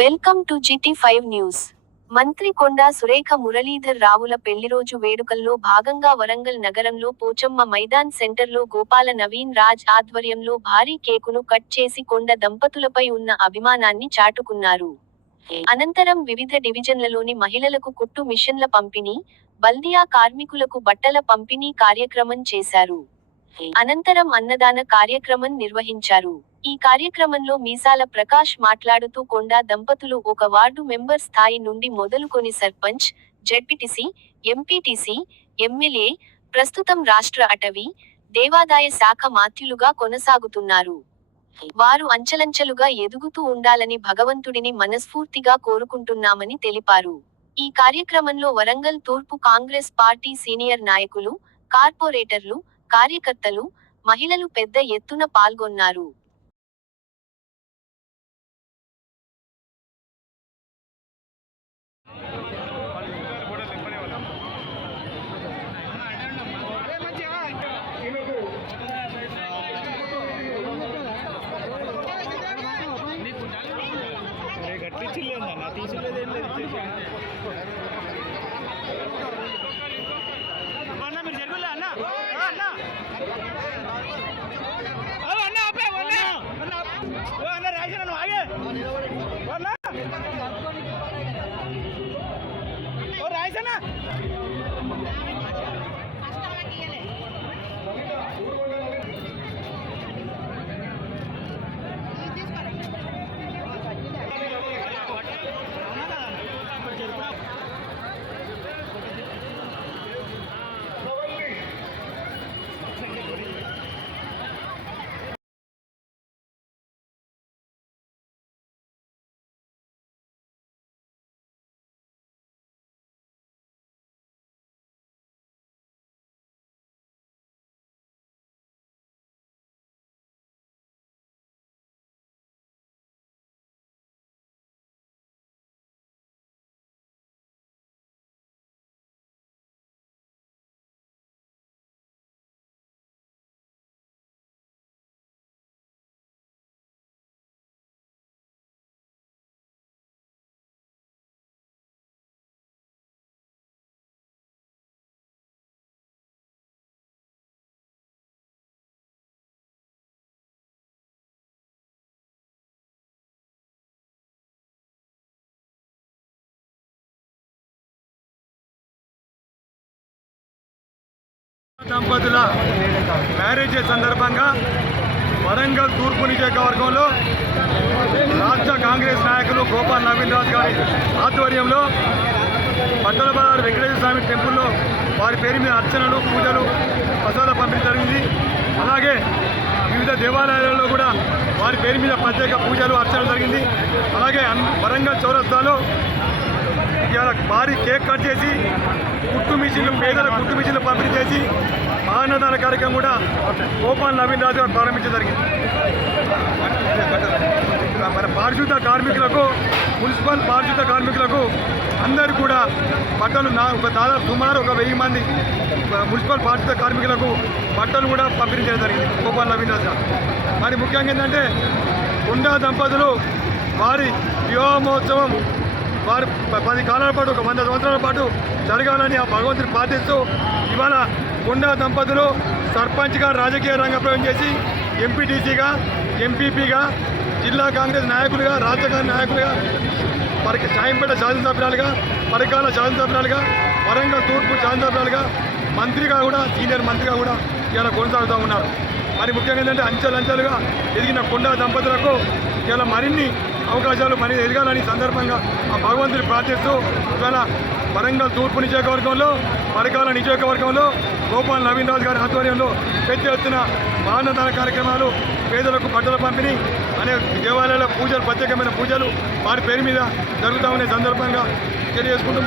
Welcome to GT five news. మంత్రి కొండా సురేఖ మురళీధర్ రావుల పెళ్ళిరోజు వేడుకల్లో భాగంగా వరంగల్ నగరంలో పోచమ్మ మైదాన్ సెంటర్లో గోపాల నవీన్ రాజ్ ఆధ్వర్యంలో భారీ కేకును కట్ చేసి కొండ దంపతులపై ఉన్న అభిమానాన్ని చాటుకున్నారు. అనంతరం వివిధ డివిజన్లలోని మహిళలకు కుట్టు మిషన్ల పంపిణీ బల్దియా కార్మికులకు బట్టల పంపిణీ కార్యక్రమం చేశారు. అనంతరం అన్నదాన కార్యక్రమం నిర్వహించారు. ఈ కార్యక్రమంలో మీసాల ప్రకాష్ మాట్లాడుతూ కొండా దంపతులు ఒక వార్డు మెంబర్ స్థాయి నుండి మొదలుకొని సర్పంచ్ జడ్పీటీసీ ఎంపీటీసీ ఎమ్మెల్యే ప్రస్తుతం రాష్ట్ర అటవీ దేవాదాయ శాఖ మాత్యులుగా కొనసాగుతున్నారు. వారు అంచెలంచెలుగా ఎదుగుతూ ఉండాలని భగవంతుడిని మనస్ఫూర్తిగా కోరుకుంటున్నామని తెలిపారు. ఈ కార్యక్రమంలో వరంగల్ తూర్పు కాంగ్రెస్ పార్టీ సీనియర్ నాయకులు కార్పొరేటర్లు కార్యకర్తలు మహిళలు పెద్ద ఎత్తున పాల్గొన్నారు గట్టిచ్చిలేదన్న తీసిలేదు ఏం లేదు ఇచ్చేసి అన్న మీరు జరుగులే అన్న ఆ, అన్న ఓ, అన్న ఆపే, ఓ, అన్న. అన్న, ఓ, అన్న రాజేనా నువ్వు ఆగే దంపతుల మ్యారేజ్ సందర్భంగా వరంగల్ తూర్పు నియోజకవర్గంలో రాష్ట్ర కాంగ్రెస్ నాయకులు గోపాల్ నవీన్ రాజు గారి ఆధ్వర్యంలో పట్టణ బజార్ వెంకటేశ్వర స్వామి టెంపుల్లో వారి పేరు మీద అర్చనలు పూజలు ప్రసాద పంపిణీ జరిగింది. అలాగే వివిధ దేవాలయాలలో కూడా వారి పేరు మీద ప్రత్యేక పూజలు అర్చనలు జరిగింది. అలాగే వరంగల్ చౌరస్తాలో ఇవాళ భారీ కేక్ కట్ చేసి కుట్టు మిషన్లు పేదల కుట్టు మిషన్లు పంపిణీ చేసి అన్నదాన కార్యక్రమం కూడా గోపాల్ నవీన్ రాజు గారు ప్రారంభించడం జరిగింది. మన పారిశుద్ధ కార్మికులకు మున్సిపల్ పారిశుద్ధ కార్మికులకు అందరూ కూడా బట్టలు నా ఒక దాదాపు సుమారు ఒక వెయ్యి మంది మున్సిపల్ పారిశుద్ధ కార్మికులకు బట్టలు కూడా పంపిణీ చేయడం జరిగింది గోపాల్ నవీన్ రాజు మరి ముఖ్యంగా ఏంటంటే కొండా దంపతులు వారి వివాహ మహోత్సవం వారు ప- పది కాలాల పాటు ఒక వంద సంవత్సరాల పాటు జరగాలని ఆ భగవంతుని ప్రార్థిస్తూ ఇవాళ గుండా దంపతులు సర్పంచ్గా రాజకీయ రంగ ప్రవేశం చేసి ఎంపీటీసీగా ఎంపీపీగా జిల్లా కాంగ్రెస్ నాయకులుగా రాజకీయ నాయకులుగా పరిక సాయంపేట శాసనసభ్యురాలుగా పరికాల శాసనసభ్యురాలుగా వరంగల్ తూర్పు శాసనసభ్యురాలుగా మంత్రిగా కూడా సీనియర్ మంత్రిగా కూడా ఇలా కొనసాగుతూ ఉన్నారు. మరి ముఖ్యంగా ఏంటంటే అంచెలంచెలుగా ఎదిగిన కొండా దంపతులకు ఇలా మరిన్ని అవకాశాలు మరి ఎదగాలని సందర్భంగా ఆ భగవంతుని ప్రార్థిస్తూ ఇవాళ వరంగల్ తూర్పు నియోజకవర్గంలో పరకాల నియోజకవర్గంలో గోపాల్ నవీన్ రాజు గారి ఆధ్వర్యంలో పెద్ద ఎత్తున మానదాన కార్యక్రమాలు పేదలకు బట్టల పంపిణీ అనే దేవాలయాల పూజలు ప్రత్యేకమైన పూజలు వారి పేరు మీద జరుగుతామనే సందర్భంగా తెలియజేసుకుంటూ